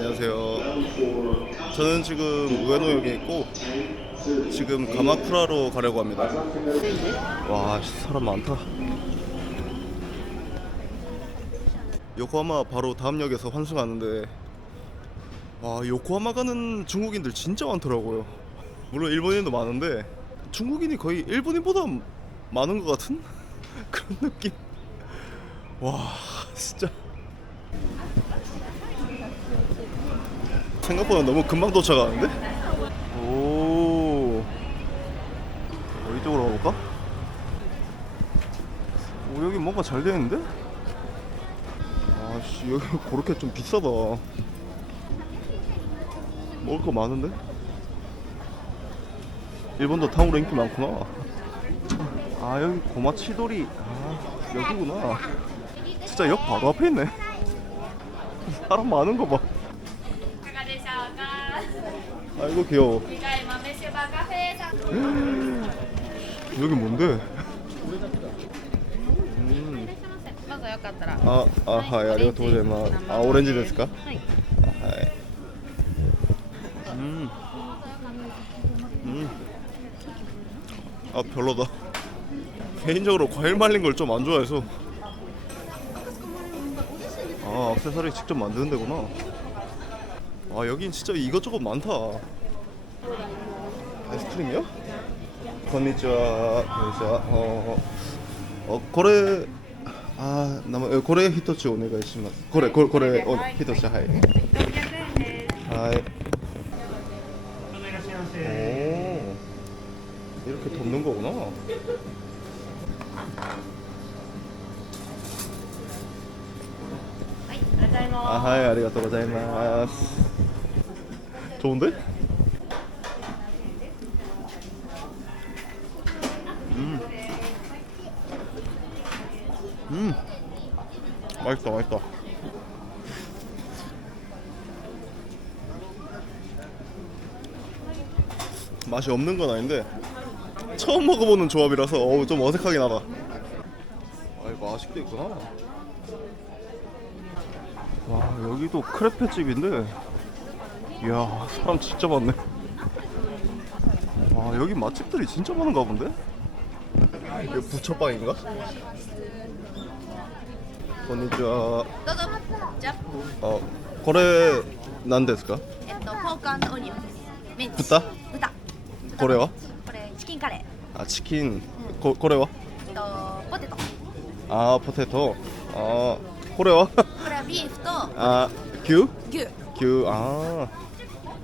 안녕하세요. 저는 지금 우에노역에 있고 지금 가마쿠라로 가려고 합니다. 와 씨, 사람 많다. 요코하마 바로 다음 역에서 환승하는데 와 요코하마 가는 중국인들 진짜 많더라고요. 물론 일본인도 많은데 중국인이 거의 일본인보다 많은 것 같은 그런 느낌. 와 진짜 생각보다 너무 금방 도착하는데? 오. 어, 이쪽으로 가볼까? 오, 여기 뭔가 잘 되는데? 아씨, 여기 그렇게 좀 비싸다. 먹을 거 많은데? 일본도 탕후루 인기 많구나. 아, 여기 고마치도리. 아, 여기구나. 진짜 역 바로 앞에 있네. 사람 많은 거 봐. いかがでしょうか 아이고 귀여워. 意外豆シュバカフェさん 여기 뭔데? いらっしゃいませどうぞよかったら 아, 아, 하이, 아리가토 고자이마스. 아, 오렌지 ですか?はい 아, 하이. 음. 음. 아, 별로다. 개인적으로 과일 말린 걸 좀 안 좋아해서. 아, 액세서리 직접 만드는 데구나. 아, 여긴 진짜 이것저것 많다. 아이스크림이요? 건니치와, 건니치와. 어, 어, 고래, 아, 나무, 에, 고래 히토치 오네가이시마스. 고래, 고, 고래 오, 히토치, 하이. 600円です 하이. 오, 이렇게 덮는 거구나.はいありがとうござい 아, ます 좋은데? 음. 음. 맛있다, 맛있다. 맛이 없는 건 아닌데 처음 먹어보는 조합이라서 어우 좀 어색하긴 하다. 아 이거 아직도 있구나. 와 여기도 크레페 집인데 이야 사람 진짜 많네 와 여기 맛집들이 진짜 많은가 본데 이거 부처빵인가? 건니치와 どうぞじゃあ 어 고래 난ですか?えっとポークオニオンですメンチ豚豚これはこれチキンカレー 아 치킨 고, 고래와? えっとポテトこ 아 포테토 아 고래와? れはビーフと 아 규? 牛 규 아.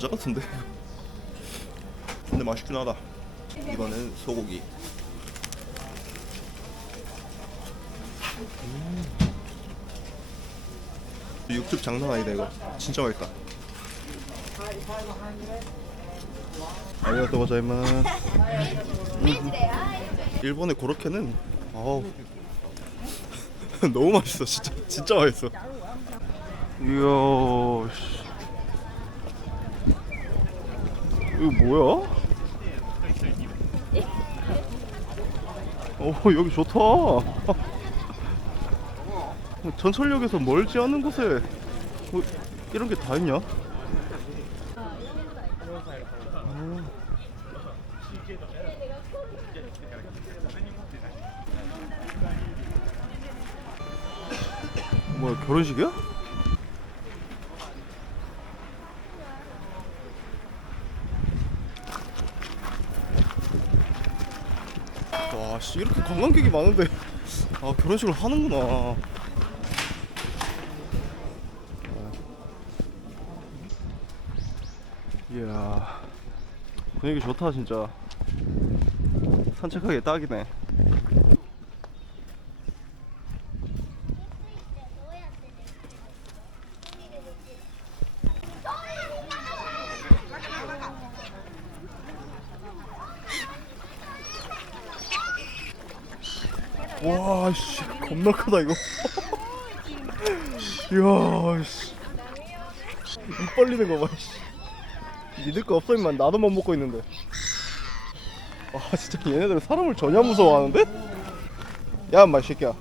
감자 같은데? 근데 맛있긴 하다. 이번엔 소고기. 음. 육즙 장난 아니다 이거. 진짜 맛있다. 안녕하세요 고자이마. 일본의 고로케는 아우. 너무 맛있어 진짜. 진짜 맛있어. 이야 이거 뭐야? 어 여기 좋다 전철역에서 멀지 않은 곳에 뭐 이런 게 다 있냐? 뭐야 결혼식이야? 와씨 이렇게 관광객이 많은데. 아 결혼식을 하는구나. 이야 분위기 좋다 진짜. 산책하기 딱이네 와, 씨, 겁나 크다 이거. 이야, 씨. 입 벌리는 거 봐. 씨. 믿을 거 없어 임만 나도 못 먹고 있는데. 아, 진짜 얘네들 사람을 전혀 무서워하는데? 야, 인마 이 새끼야.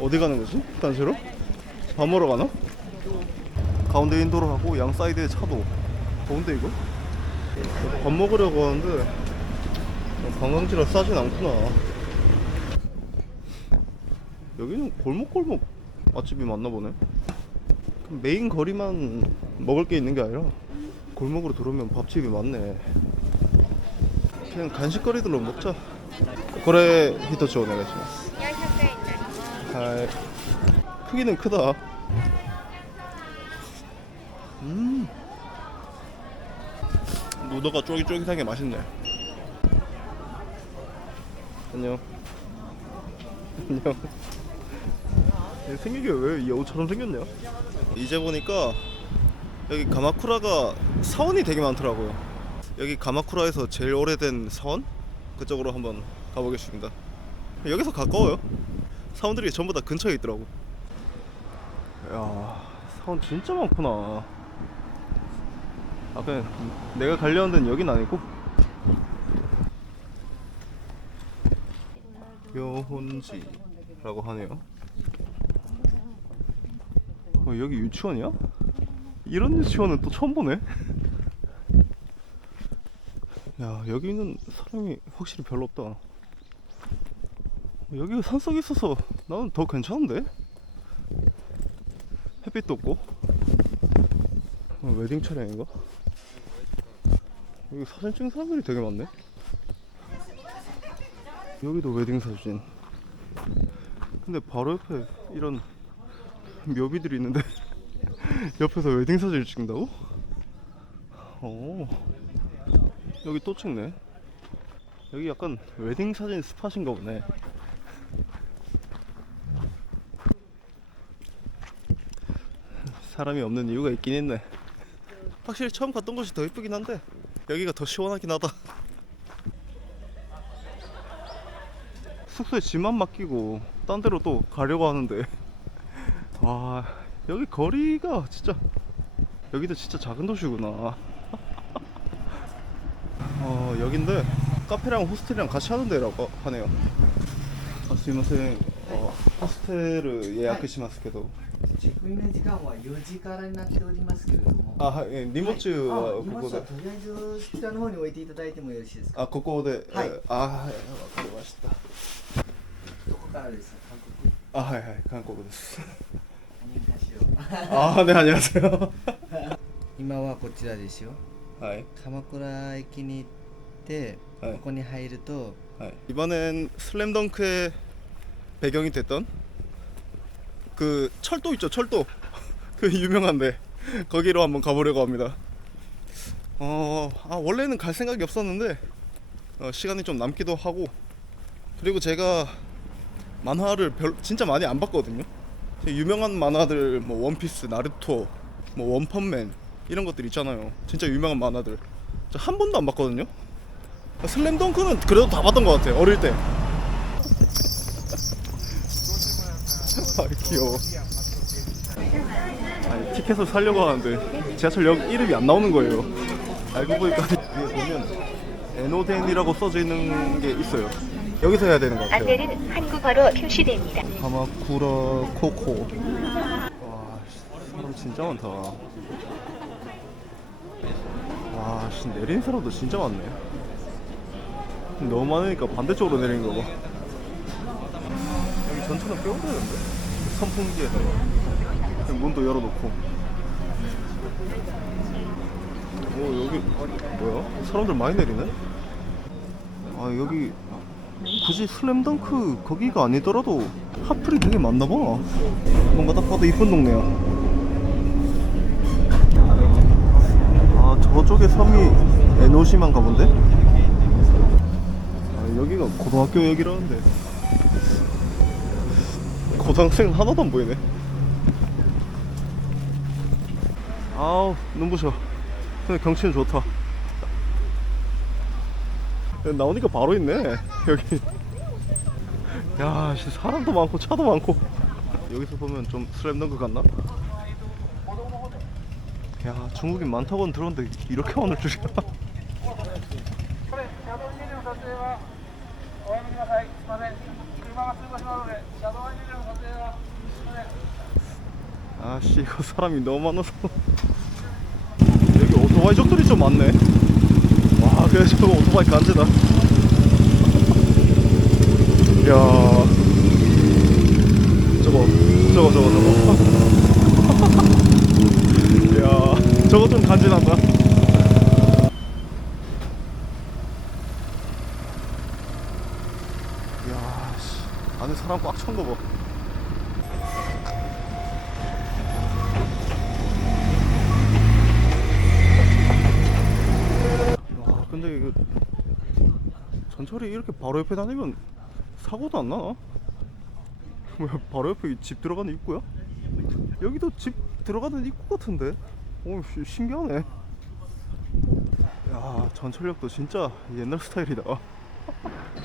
어디 가는 거지? 단체로? 밥 먹으러 가나? 가운데 인도로 하고 양 사이드에 차도 더운데 이거? 밥 먹으려고 하는데 관광지라 싸진 않구나 여기는 골목골목 맛집이 많나 보네 메인 거리만 먹을 게 있는 게 아니라 골목으로 들어오면 밥집이 많네 그냥 간식거리들로 먹자 오네가시마 아, 크기는 크다. 음, 무더가 쫄깃쫄깃하게 맛있네. 안녕. 안녕. 얘 생긴 게왜 여우처럼 생겼냐? 이제 보니까 여기 가마쿠라가 사원이 되게 많더라고요. 여기 가마쿠라에서 제일 오래된 사원 그쪽으로 한번 가보겠습니다. 여기서 가까워요. 사원들이 전부 다 근처에 있더라고. 야, 사원 진짜 많구나. 아, 그냥 내가 가려는 데는 여긴 아니고. 묘혼지라고 하네요. 어, 여기 유치원이야? 이런 유치원은 또 처음 보네. 야, 여기는 사람이 확실히 별로 없다. 여기가 산속에 있어서 나는 더 괜찮은데? 햇빛도 없고 어, 웨딩 차량인가? 여기 사진 찍는 사람들이 되게 많네 여기도 웨딩 사진 근데 바로 옆에 이런 묘비들이 있는데 옆에서 웨딩 사진을 찍는다고? 어 여기 또 찍네 여기 약간 웨딩 사진 스팟인가 보네 사람이 없는 이유가 있긴 있네. 확실히 처음 갔던 곳이 더 이쁘긴 한데 여기가 더 시원하긴 하다. 숙소에 짐만 맡기고 딴 데로 또 가려고 하는데 와 여기 거리가 진짜 여기도 진짜 작은 도시구나. 어 여긴데 카페랑 호스텔이랑 같이 하는 데라고 하네요. 아, すいません. 어, 호스텔을 예약하시마스케도 チェックインの時間は4時からになっておりますけれども。 아, 하- 예, 니모츠 あ 와 荷物 그거 はとりあえずそちらの方に置いていただいてもよろしいですか。 아, 그거데 하이. 예, 아, 예,わかりました.どこからですか。韓国。 아, 하이, 하이, 한국어です.何かしよう。 아, 네, 안녕하세요. 今はこちらですよ。 하이, 鎌倉駅に行って、はいここに入ると 하이. 이번엔 슬램덩크의 배경이 됐던 그 철도 있죠, 철도. 그 유명한데 거기로 한번 가보려고 합니다. 어, 아, 원래는 갈 생각이 없었는데 어, 시간이 좀 남기도 하고 그리고 제가 만화를 별 진짜 많이 안 봤거든요. 유명한 만화들 뭐 원피스, 나루토, 뭐 원펀맨 이런 것들 있잖아요. 진짜 유명한 만화들. 저한 번도 안 봤거든요. 슬램덩크는 그래도 다 봤던 것 같아요. 어릴 때. 아 귀여워. 아니 티켓을 사려고 하는데 지하철역 이름이 안 나오는 거예요. 알고 보니까 위에 보면 에노덴이라고 써져 있는 게 있어요. 여기서 해야 되는 것 같아요. 안내는 한국어로 표시됩니다. 가마쿠라 코코. 와 씨, 사람 진짜 많다. 와 씨, 내린 사람도 진짜 많네. 너무 많으니까 반대쪽으로 내리는 거 봐. 여기 전체는 빼고 되는데 선풍기에다가 문도 열어놓고. 오 여기 뭐야? 사람들 많이 내리네. 아 여기 굳이 슬램덩크 거기가 아니더라도 핫플이 되게 많나 봐. 뭔가 딱 봐도 이쁜 동네야. 아 저쪽에 섬이 에노시만가 본데? 아 여기가 고등학교역이라는데 고등학생 하나도 안 보이네. 아우 눈부셔. 근데 경치는 좋다. 나오니까 바로 있네 여기. 야, 씨, 사람도 많고 차도 많고. 여기서 보면 좀 슬램덩크 같나? 야, 중국인 많다고는 들었는데 이렇게 많을 줄이야. 아씨 이거 사람이 너무 많아서. 여기 오토바이 족들이 좀 많네. 와 그래서 저거 오토바이 간지다. 이야. 저거 저거 저거 저거. 야 저거 좀 간지난다. 사람 꽉 찬 거 봐 와 근데 이거 전철이 이렇게 바로 옆에 다니면 사고도 안 나나? 왜 바로 옆에 이집 들어가는 입구야? 여기도 집 들어가는 입구 같은데? 오 씨, 신기하네 야 전철역도 진짜 옛날 스타일이다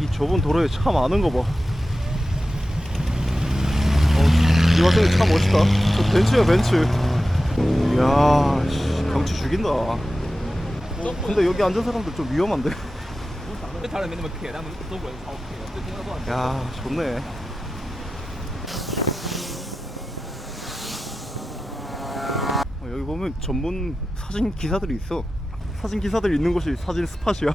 이 좁은 도로에 차 많은 거 봐. 어, 이 와중에 차 멋있다. 저 벤츠야 벤츠. 이야 씨, 경치 죽인다. 어, 근데 여기 앉은 사람들 좀 위험한데. 야 좋네. 어, 여기 보면 전문 사진 기사들이 있어. 사진 기사들 있는 곳이 사진 스팟이야.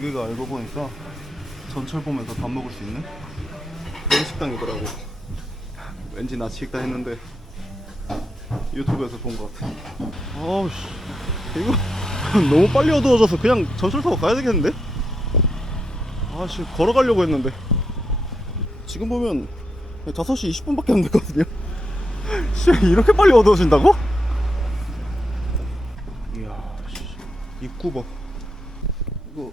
여기가 알고 보니까 전철 보면서 밥 먹을 수 있는 그런 식당이더라고. 왠지 나 식당 했는데 유튜브에서 본 것 같아. 아우씨. 이거 너무 빨리 어두워져서 그냥 전철 타고 가야 되겠는데? 아씨 걸어가려고 했는데. 지금 보면 5시 20분밖에 안 됐거든요. 씨 이렇게 빨리 어두워진다고? 이야 씨. 입구 봐. 이거